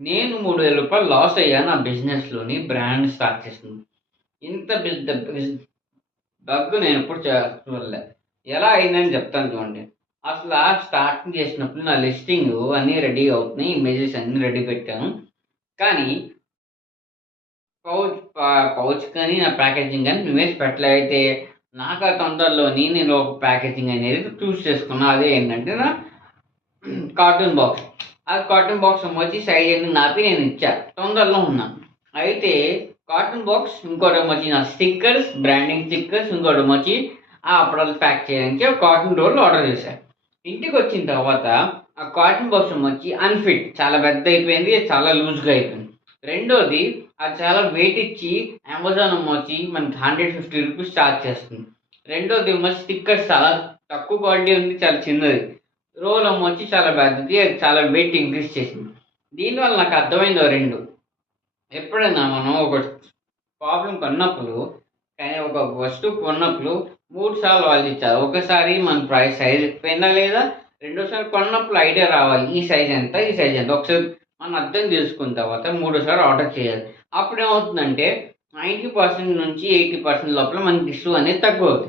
నేను రూ. 3000 లాస్ అయ్యాను నా బిజినెస్‌లోని బ్రాండ్ స్టార్ట్ చేసింది. ఇంత పెద్ద బగ్ నేనెప్పుడు చూడలే. ఎలా అయిందని చెప్తాను చూడండి. అసలా స్టార్టింగ్ చేసినప్పుడు నా లిస్టింగు అన్నీ రెడీ అవుతున్నాయి. ఇమేజెస్ అన్నీ రెడీ పెట్టాను. కానీ పౌచ్ కానీ, నా ప్యాకేజింగ్ గాని ఇమేజ్ పెట్టలే. అయితే నాకు ఆ తొందరలోని నేను ఒక ప్యాకేజింగ్ అనేది చూజ్ చేసుకున్నా. అదే ఏంటంటే నా కార్టూన్ బాక్స్. ఆ కార్టూన్ బాక్స్ వచ్చి సైజ్ అన్ని నాపి నేను ఇచ్చా. తొందరలో ఉన్నా. అయితే కార్టూన్ బాక్స్ ఇంకోటేమొచ్చి నా స్టిక్కర్స్, బ్రాండింగ్ స్టిక్కర్స్, ఇంకోటేమొచ్చి ఆ అప్పడాలు ప్యాక్ చేయడానికి ఒక కార్టూన్ రోల్ ఆర్డర్ చేశా. ఇంటికొచ్చిన తర్వాత ఆ కార్టూన్ బాక్స్ ఏమొచ్చి అన్‌ఫిట్ చాలా పెద్దయిపోయింది. చాలా లూజ్‌గా అయిపోయింది. రెండోది అది చాలా వెయిట్ ఇచ్చి అమెజాన్ ఏమొచ్చి మనకి రూ. 150 చార్జ్ చేస్తుంది. రెండోదేమో స్టిక్కర్స్ చాలా తక్కువ క్వాలిటీ ఉంది. చాలా చిన్నది. రోల్ ఏమొచ్చి చాలా పెద్దది. అది చాలా వెయిట్ ఇంక్రీజ్ చేసింది. దీనివల్ల నాకు అర్థమైంది ఓ 2. ఎప్పుడైనా మనం ఒక ప్రాబ్లమ్ కొన్నప్పుడు ఒక వస్తువు కొన్నప్పుడు 3 సార్లు ఆలోచించాలి. ఒకసారి మన సైజ్ ఎక్కువైందా లేదా? రెండోసారి కొన్నప్పుడు ఐడియా రావాలి. ఈ సైజ్ ఎంత? ఈ సైజ్ ఎంత? ఒకసారి మనం అర్థం చేసుకున్న తర్వాత మూడోసారి ఆర్డర్ చేయాలి. అప్పుడేమవుతుందంటే 90% నుంచి 80% లోపల మనకి ఇష్యూ అనేది తక్కువవుతుంది.